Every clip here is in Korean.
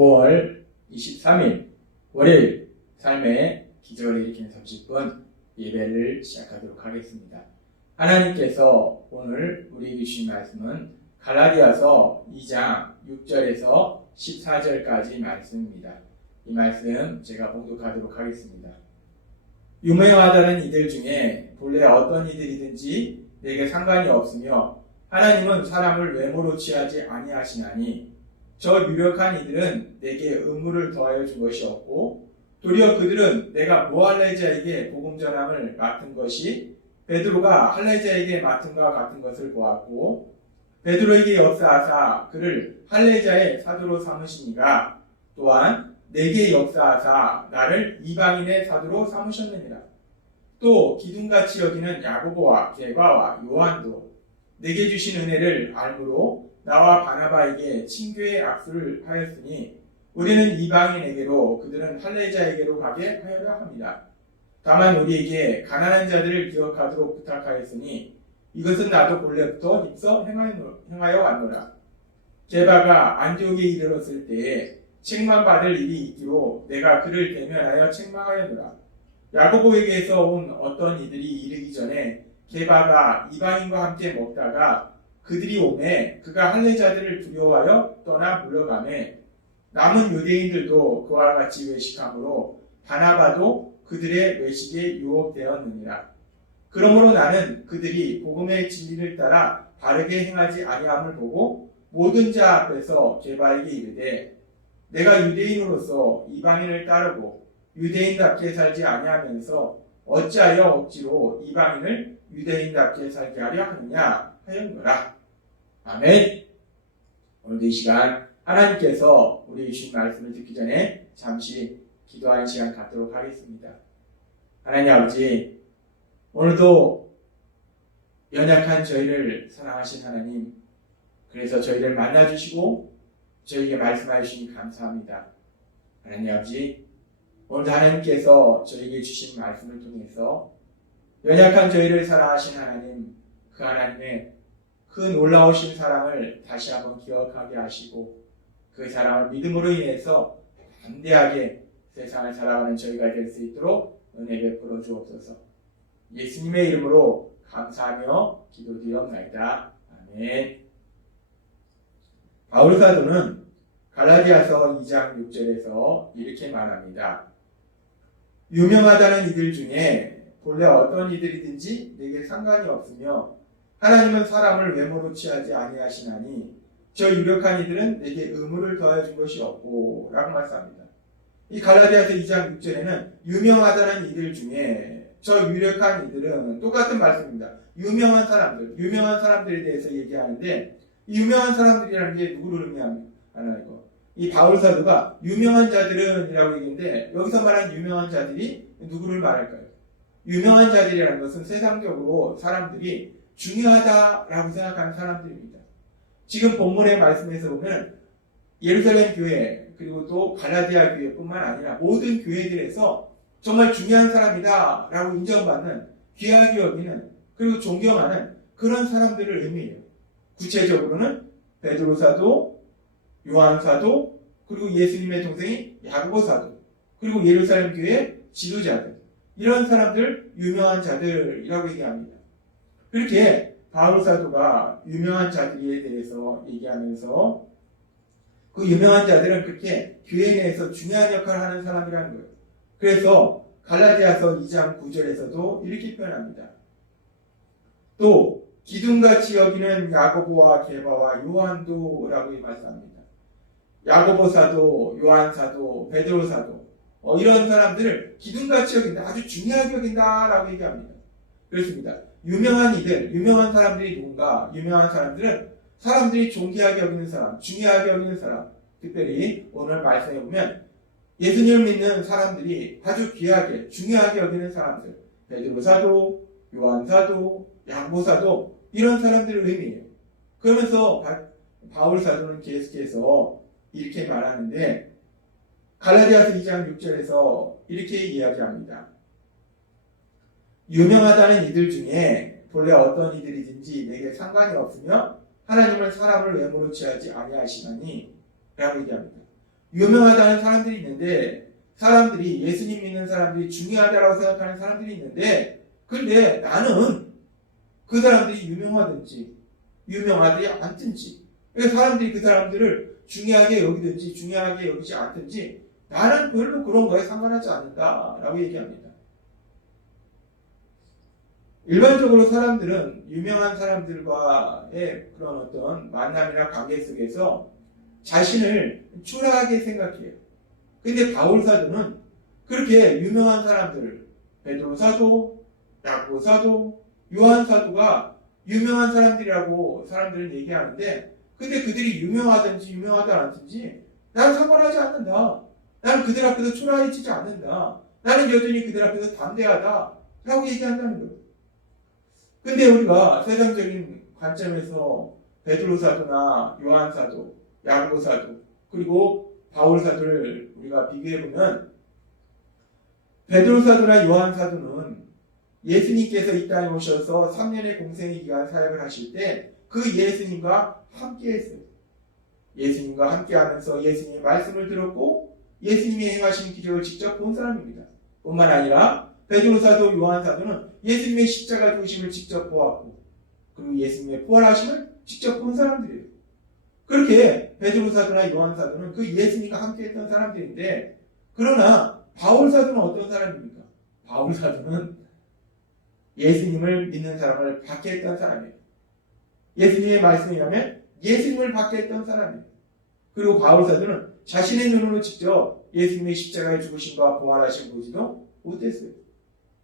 5월 23일 월요일 삶의 기적을 일으키는 30분 예배를 시작하도록 하겠습니다. 하나님께서 오늘 우리에게 주신 말씀은 갈라디아서 2장 6절에서 14절까지 말씀입니다. 이 말씀 제가 봉독하도록 하겠습니다. 유명하다는 이들 중에 본래 어떤 이들이든지 내게 상관이 없으며 하나님은 사람을 외모로 취하지 아니하시나니 저 유력한 이들은 내게 의무를 더하여 준 것이 없고 도리어 그들은 내가 보알레자에게 복음 전함을 맡은 것이 베드로가 할레자에게 맡은과 같은 것을 보았고 베드로에게 역사하사 그를 할레자의 사도로 삼으시니가 또한 내게 역사하사 나를 이방인의 사도로 삼으셨느니라. 또 기둥같이 여기는 야고보와 게바와 요한도 내게 주신 은혜를 알므로 나와 바나바에게 친교의 악수를 하였으니 우리는 이방인에게로 그들은 할레자에게로 가게 하여라 합니다. 다만 우리에게 가난한 자들을 기억하도록 부탁하였으니 이것은 나도 본래부터 힘써 행하여 왔노라. 게바가 안디옥에 이르렀을 때에 책망받을 일이 있기로 내가 그를 대면하여 책망하였노라. 야고보에게서 온 어떤 이들이 이르기 전에 게바가 이방인과 함께 먹다가 그들이 오매 그가 할레자들을 두려워하여 떠나 물러가매 남은 유대인들도 그와 같이 외식함으로 바나바도 그들의 외식에 유혹되었느니라. 그러므로 나는 그들이 복음의 진리를 따라 바르게 행하지 아니함을 보고 모든 자 앞에서 게바에게 이르되 내가 유대인으로서 이방인을 따르고 유대인답게 살지 아니하면서 어찌하여 억지로 이방인을 유대인답게 살게 하려 하느냐 하였노라. 아멘. 오늘도 이 시간 하나님께서 우리 주신 말씀을 듣기 전에 잠시 기도하는 시간 갖도록 하겠습니다. 하나님 아버지, 오늘도 연약한 저희를 사랑하신 하나님, 그래서 저희를 만나주시고 저희에게 말씀해 주시니 감사합니다. 하나님 아버지, 오늘도 하나님께서 저희에게 주신 말씀을 통해서 연약한 저희를 사랑하신 하나님, 그 하나님의 그 놀라우신 사랑을 다시 한번 기억하게 하시고 그 사랑을 믿음으로 인해서 담대하게 세상을 살아가는 저희가 될 수 있도록 은혜 베풀어 주옵소서. 예수님의 이름으로 감사하며 기도드리옵나이다. 아멘. 바울 사도는 갈라디아서 2장 6절에서 이렇게 말합니다. 유명하다는 이들 중에 본래 어떤 이들이든지 내게 상관이 없으며 하나님은 사람을 외모로 취하지 아니하시나니 저 유력한 이들은 내게 의무를 더하여 준 것이 없고 라고 말씀합니다. 이 갈라디아서 2장 6절에는 유명하다는 이들 중에 저 유력한 이들은 똑같은 말씀입니다. 유명한 사람들에 대해서 얘기하는데 이 유명한 사람들이라는 게 누구를 의미하나요? 이 바울 사도가 유명한 자들은 이라고 얘기했는데 여기서 말하는 유명한 자들이 누구를 말할까요? 유명한 자들이라는 것은 세상적으로 사람들이 중요하다라고 생각하는 사람들입니다. 지금 본문의 말씀에서 보면 예루살렘 교회 그리고 또 갈라디아 교회뿐만 아니라 모든 교회들에서 정말 중요한 사람이다 라고 인정받는 귀하게 여기는 그리고 존경하는 그런 사람들을 의미해요. 구체적으로는 베드로 사도, 요한 사도, 그리고 예수님의 동생인 야고보 사도, 그리고 예루살렘 교회 지도자들, 이런 사람들 유명한 자들이라고 얘기합니다. 그렇게 바울 사도가 유명한 자들에 대해서 얘기하면서 그 유명한 자들은 그렇게 교회 내에서 중요한 역할을 하는 사람이라는 거예요. 그래서 갈라디아서 2장 9절에서도 이렇게 표현합니다. 또 기둥같이 여기는 야고보와 게바와 요한도 라고 말씀합니다. 야고보 사도, 요한 사도, 베드로 사도 이런 사람들을 기둥같이 여긴다, 아주 중요하게 여긴다 라고 얘기합니다. 그렇습니다. 유명한 이들, 유명한 사람들이 누군가? 유명한 사람들은 사람들이 존귀하게 여기는 사람, 중요하게 여기는 사람, 특별히 오늘 말씀해 보면 예수님을 믿는 사람들이 아주 귀하게, 중요하게 여기는 사람들, 베드로 사도, 요한 사도, 야고보 사도, 이런 사람들을 의미해요. 그러면서 바울 사도는 계속해서 이렇게 말하는데 갈라디아서 2장 6절에서 이렇게 이야기합니다. 유명하다는 이들 중에 본래 어떤 이들이든지 내게 상관이 없으며 하나님은 사람을 외모로 취하지 아니하시나니 라고 얘기합니다. 유명하다는 사람들이 있는데, 사람들이, 예수님 믿는 사람들이 중요하다고 생각하는 사람들이 있는데, 근데 나는 그 사람들이 유명하든지 유명하지 않든지, 사람들이 그 사람들을 중요하게 여기든지 중요하게 여기지 않든지 나는 별로 그런 거에 상관하지 않는다라고 얘기합니다. 일반적으로 사람들은 유명한 사람들과의 그런 어떤 만남이나 관계 속에서 자신을 초라하게 생각해요. 근데 바울 사도는 그렇게 유명한 사람들, 베드로 사도, 야고보 사도, 요한 사도가 유명한 사람들이라고 사람들은 얘기하는데, 근데 그들이 유명하든지 유명하지 않든지 나는 상관하지 않는다. 나는 그들 앞에서 초라해지지 않는다. 나는 여전히 그들 앞에서 담대하다 라고 얘기한다는 거예요. 근데 우리가 세상적인 관점에서 베드로 사도나 요한 사도, 야고보 사도, 그리고 바울 사도를 우리가 비교해보면, 베드로 사도나 요한 사도는 예수님께서 이 땅에 오셔서 3년의 공생의 기간 사역을 하실 때 그 예수님과 함께 했어요. 예수님과 함께 하면서 예수님의 말씀을 들었고 예수님이 행하신 기적을 직접 본 사람입니다. 뿐만 아니라 베드로 사도, 요한 사도는 예수님의 십자가 죽으심을 직접 보았고, 그리고 예수님의 부활하심을 직접 본 사람들이에요. 그렇게 베드로 사도나 요한 사도는 그 예수님과 함께 했던 사람들인데, 그러나 바울 사도는 어떤 사람입니까? 바울 사도는 예수님을 믿는 사람을 받게 했던 사람이에요. 예수님의 말씀이라면 예수님을 받게 했던 사람이에요. 그리고 바울 사도는 자신의 눈으로 직접 예수님의 십자가의 죽으심과 부활하신 보지도 못했어요.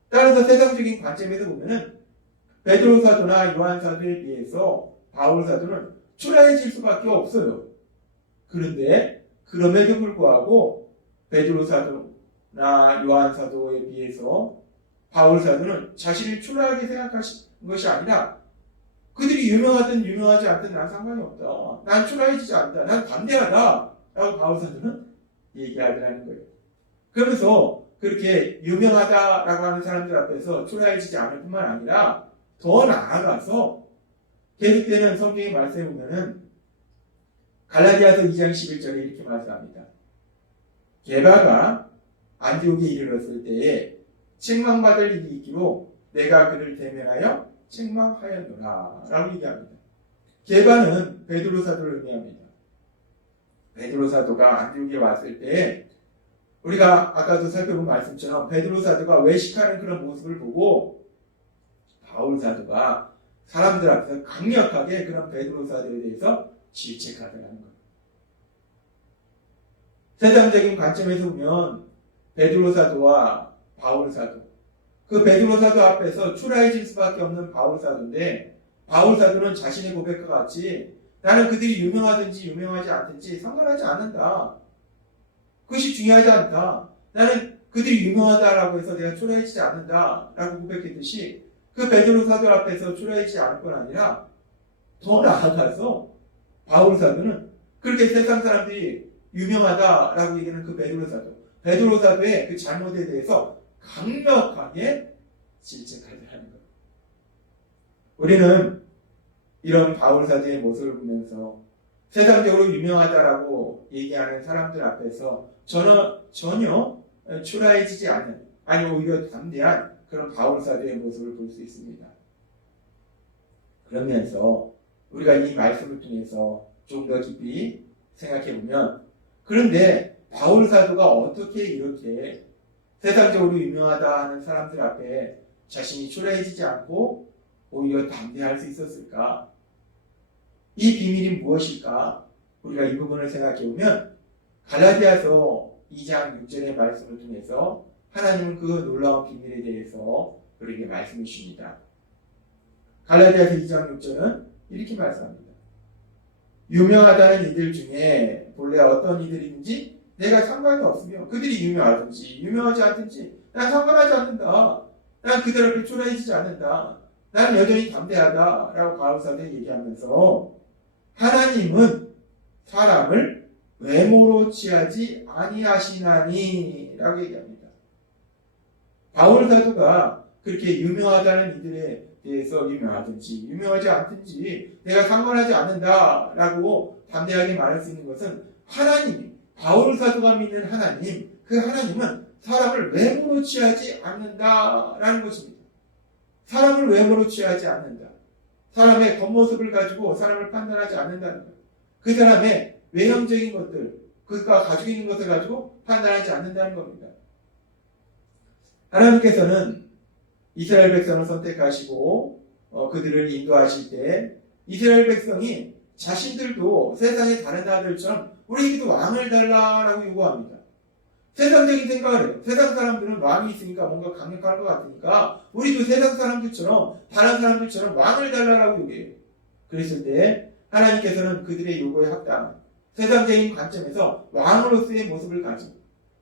따라서 세상적인 관점에서 보면은 베드로 사도나 요한 사도에 비해서 바울 사도는 초라해질 수밖에 없어요. 그런데 그럼에도 불구하고 베드로 사도나 요한 사도에 비해서 바울 사도는 자신을 초라하게 생각하신 것이 아니라, 그들이 유명하든 유명하지 않든 난 상관이 없다. 난 초라해지지 않다. 난 담대하다. 라고 바울 사도는 얘기하더라는 거예요. 그러면서 그렇게 유명하다라고 하는 사람들 앞에서 초라해지지 않을 뿐만 아니라 더 나아가서 계속되는 성경의 말씀에 보면은 갈라디아서 2장 11절에 이렇게 말씀합니다. 게바가 안디옥에 이르렀을 때에 책망받을 일이 있기로 내가 그를 대면하여 책망하였노라 라고 얘기합니다. 게바는 베드로 사도를 의미합니다. 베드로 사도가 안디옥에 왔을 때 우리가 아까도 살펴본 말씀처럼 베드로 사도가 외식하는 그런 모습을 보고 바울 사도가 사람들 앞에서 강력하게 그런 베드로 사도에 대해서 질책하더라는 거예요. 세상적인 관점에서 보면 베드로 사도와 바울 사도, 그 베드로 사도 앞에서 초라해질 수밖에 없는 바울 사도인데, 바울 사도는 자신의 고백과 같이 나는 그들이 유명하든지 유명하지 않든지 상관하지 않는다. 그것이 중요하지 않다. 나는 그들이 유명하다라고 해서 내가 초라해지지 않는다 라고 고백했듯이, 그 베드로 사도 앞에서 초라해지지 않을 뿐 아니라 더 나아가서 바울 사도는 그렇게 세상 사람들이 유명하다라고 얘기하는 그 베드로 사도의 그 잘못에 대해서 강력하게 질책하더라는 거예요. 우리는 이런 바울 사도의 모습을 보면서 세상적으로 유명하다라고 얘기하는 사람들 앞에서 전혀 초라해지지 않는, 아니 오히려 담대한 그런 바울 사도의 모습을 볼 수 있습니다. 그러면서 우리가 이 말씀을 통해서 좀 더 깊이 생각해 보면, 그런데 바울 사도가 어떻게 이렇게 세상적으로 유명하다 하는 사람들 앞에 자신이 초라해지지 않고 오히려 담대할 수 있었을까? 이 비밀이 무엇일까? 우리가 이 부분을 생각해 보면 갈라디아서 2장 6절의 말씀을 통해서 하나님은 그 놀라운 비밀에 대해서 우리에게 말씀해 주십니다. 갈라디아서 2장 6절은 이렇게 말씀합니다. 유명하다는 이들 중에 본래 어떤 이들인지 내가 상관이 없으며 그들이 유명하든지 유명하지 않든지 난 상관하지 않는다. 난 그들 앞에 초라해지지 않는다. 난 여전히 담대하다 라고 바울 사도에 얘기하면서 하나님은 사람을 외모로 취하지 아니하시나니 라고 얘기합니다. 바울 사도가 그렇게 유명하다는 이들에 대해서 유명하든지 유명하지 않든지 내가 상관하지 않는다 라고 담대하게 말할 수 있는 것은 하나님이 바울 사도가 믿는 하나님, 그 하나님은 사람을 외모로 취하지 않는다라는 것입니다. 사람을 외모로 취하지 않는다. 사람의 겉모습을 가지고 사람을 판단하지 않는다는 것. 그 사람의 외형적인 것들, 그가 가지고 있는 것을 가지고 판단하지 않는다는 겁니다. 하나님께서는 이스라엘 백성을 선택하시고 그들을 인도하실 때 이스라엘 백성이 자신들도 세상의 다른 나라들처럼 우리에게도 왕을 달라라고 요구합니다. 세상적인 생각을 해요. 세상 사람들은 왕이 있으니까 뭔가 강력할 것 같으니까 우리도 세상 사람들처럼 다른 사람들처럼 왕을 달라라고 요구해요. 그랬을 때 하나님께서는 그들의 요구에 합당한 세상적인 관점에서 왕으로서의 모습을 가지고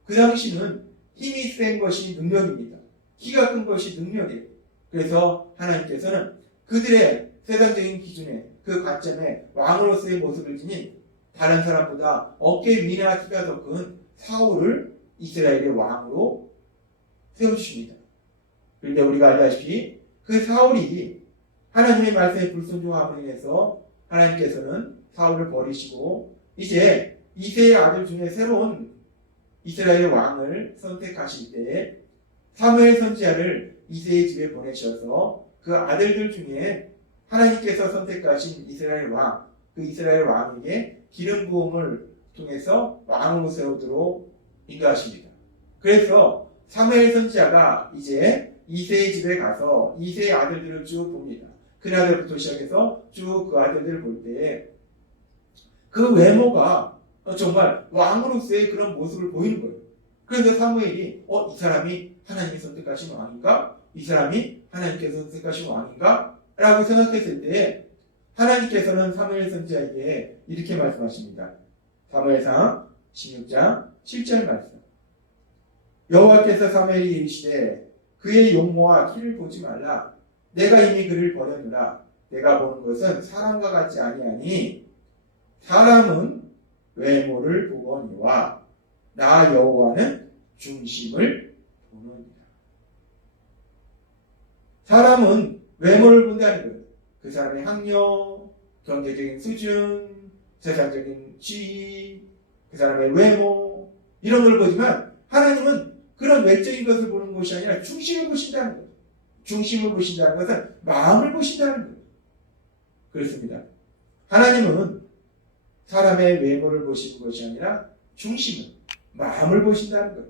그 당시는 힘이 센 것이 능력입니다. 키가 큰 것이 능력이에요. 그래서 하나님께서는 그들의 세상적인 기준에 그 관점에 왕으로서의 모습을 지닌 다른 사람보다 어깨 위나 키가 더 큰 사울을 이스라엘의 왕으로 세워주십니다. 그런데 우리가 알다시피 그 사울이 하나님의 말씀에 불순종함으로 인해서 하나님께서는 사울을 버리시고 이제 이새의 아들 중에 새로운 이스라엘 왕을 선택하실 때 사무엘 선지자를 이새의 집에 보내셔서 그 아들들 중에 하나님께서 선택하신 이스라엘 왕, 그 이스라엘 왕에게 기름 부음을 통해서 왕으로 세우도록 인도하십니다. 그래서 사무엘 선지자가 이제 이새의 집에 가서 이새의 아들들을 쭉 봅니다. 그날부터 시작해서 쭉 그 아들들을 볼 때 그 외모가 정말 왕으로서의 그런 모습을 보이는 거예요. 그래서 사무엘이 이 사람이 하나님이 선택하신 왕인가? 이 사람이 하나님께서 선택하신 왕인가? 라고 생각했을 때 하나님께서는 사무엘 선지자에게 이렇게 말씀하십니다. 사무엘상 16장 7절 말씀. 여호와께서 사무엘이 이르시되 그의 용모와 키를 보지 말라. 내가 이미 그를 버렸노라. 내가 보는 것은 사람과 같지 아니하니 사람은 외모를 보거니와 나 여호와는 중심을 보느니라. 사람은 외모를 본다는 거예요. 그 사람의 학력, 경제적인 수준, 세상적인 지위, 그 사람의 외모 이런 걸 보지만 하나님은 그런 외적인 것을 보는 것이 아니라 중심을 보신다는 거예요. 중심을 보신다는 것은 마음을 보신다는 거예요. 그렇습니다. 하나님은 사람의 외모를 보시는 것이 아니라 중심을, 마음을 보신다는 거예요.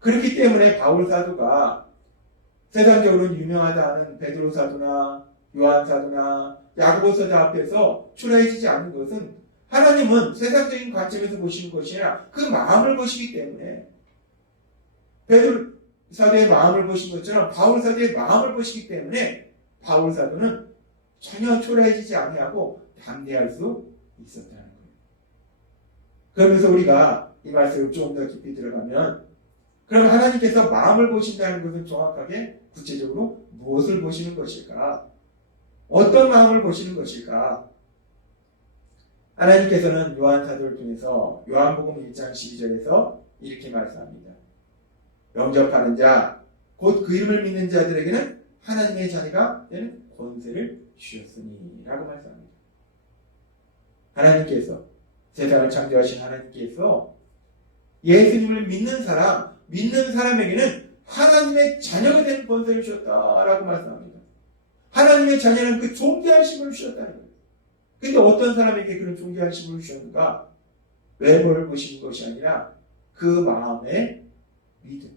그렇기 때문에 바울 사도가 세상적으로는 유명하다 하는 베드로 사도나 요한 사도나 야고보 사도 앞에서 초라해지지 않는 것은 하나님은 세상적인 관점에서 보시는 것이 아니라 그 마음을 보시기 때문에 베드로 사도의 마음을 보신 것처럼 바울 사도의 마음을 보시기 때문에 바울 사도는 전혀 초라해지지 아니하고 담대할 수 있었다는 거예요. 그러면서 우리가 이 말씀을 조금 더 깊이 들어가면 그럼 하나님께서 마음을 보신다는 것은 정확하게 구체적으로 무엇을 보시는 것일까? 어떤 마음을 보시는 것일까? 하나님께서는 요한 사도를 통해서 요한복음 1장 12절에서 이렇게 말씀합니다. 영접하는 자, 곧 그 이름을 믿는 자들에게는 하나님의 자녀가 되는 권세를 주셨으니 라고 말씀합니다. 하나님께서 세상을 창조하신 하나님께서 예수님을 믿는 사람에게는 하나님의 자녀가 되는 권세를 주셨다라고 말씀합니다. 하나님의 자녀는 그 존귀하심을 주셨다는 거예요. 근데 어떤 사람에게 그런 존귀하심을 주셨는가? 외모를 보시는 것이 아니라 그 마음의 믿음.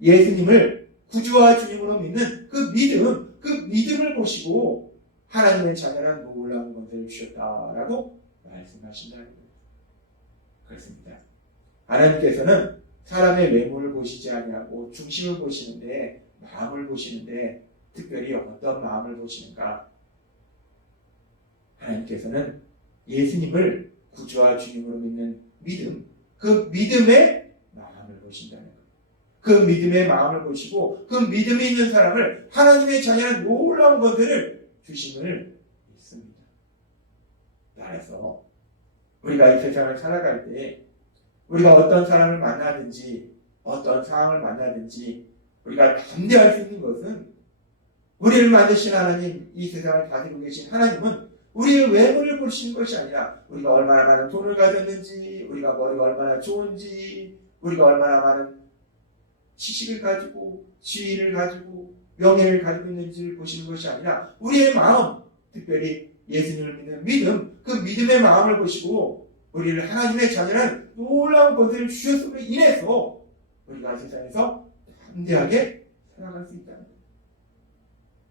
예수님을 구주와 주님으로 믿는 그 믿음을 보시고 하나님의 자녀란 놀라운 권세를 주셨다라고 말씀하신다는 거예요. 그렇습니다. 하나님께서는 사람의 외모를 보시지 아니하고 중심을 보시는데 마음을 보시는데 특별히 어떤 마음을 보시는가? 하나님께서는 예수님을 구주와 주님으로 믿는 믿음, 그 믿음의 마음을 보신다는 거예요. 그 믿음의 마음을 보시고 그 믿음이 있는 사람을 하나님의 자녀는 놀라운 것들을 주심을 믿습니다. 따라서 우리가 이 세상을 살아갈 때 우리가 어떤 사람을 만나든지 어떤 상황을 만나든지 우리가 담대할 수 있는 것은 우리를 만드신 하나님, 이 세상을 다스리고 계신 하나님은 우리의 외모를 보시는 것이 아니라 우리가 얼마나 많은 돈을 가졌는지, 우리가 머리가 얼마나 좋은지, 우리가 얼마나 많은 지식을 가지고 지위를 가지고 명예를 가지고 있는지를 보시는 것이 아니라 우리의 마음, 특별히 예수님을 믿는 믿음, 그 믿음의 마음을 보시고 우리를 하나님의 자녀는 놀라운 것을 주셨음으로 인해서 우리가 세상에서 담대하게 살아갈 수 있다는 거예요.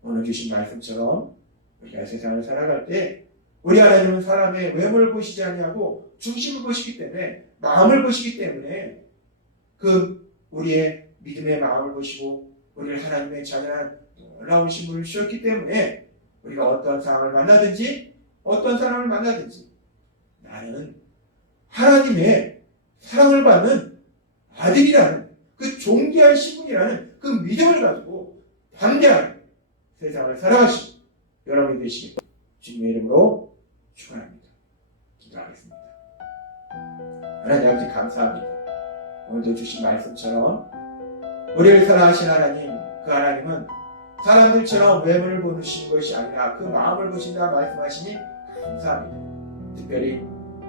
오늘 주신 말씀처럼 우리가 세상을 살아갈 때 우리 하나님은 사람의 외모를 보시지 아니하고 중심을 보시기 때문에, 마음을 보시기 때문에 그 우리의 믿음의 마음을 보시고 우리를 하나님의 자녀한 놀라운 신분을 주셨기 때문에 우리가 어떤 상황을 만나든지 어떤 사람을 만나든지 나는 하나님의 사랑을 받는 아들이라는 그 존귀한 신분이라는 그 믿음을 가지고 담대하게 세상을 살아가시고 여러분이 되시길 주님의 이름으로 축원합니다. 기도하겠습니다. 하나님 아버지 감사합니다. 오늘도 주신 말씀처럼 우리를 사랑하신 하나님, 그 하나님은 사람들처럼 외모를 보시는 것이 아니라 그 마음을 보신다 말씀하시니 감사합니다. 특별히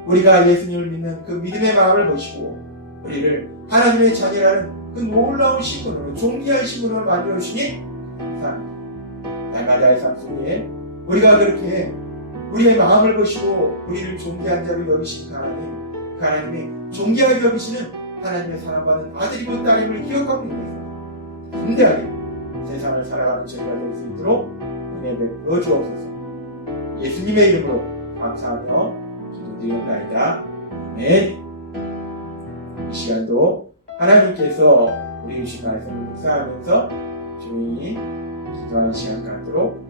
우리가 예수님을 믿는 그 믿음의 마음을 보시고 우리를 하나님의 자녀라는 그 놀라운 신분으로, 존귀한 신분으로 만들어주시니 감사합니다. 날마다의 삶 속에 우리가 그렇게 우리의 마음을 보시고 우리를 존귀한 자로 여기신 그 하나님이 존귀하게 여기시는 하나님의 사랑받는 아들이고 딸임을 기억하고 있는 담대하게 세상을 살아가는 저희가 될 수 있도록 은혜 베풀어 주옵소서. 예수님의 이름으로 감사하며 기도드리옵나이다. 아멘. 이 시간도 하나님께서 우리 주신 말씀을 묵상하면서 조용히 기도하는 시간 갖도록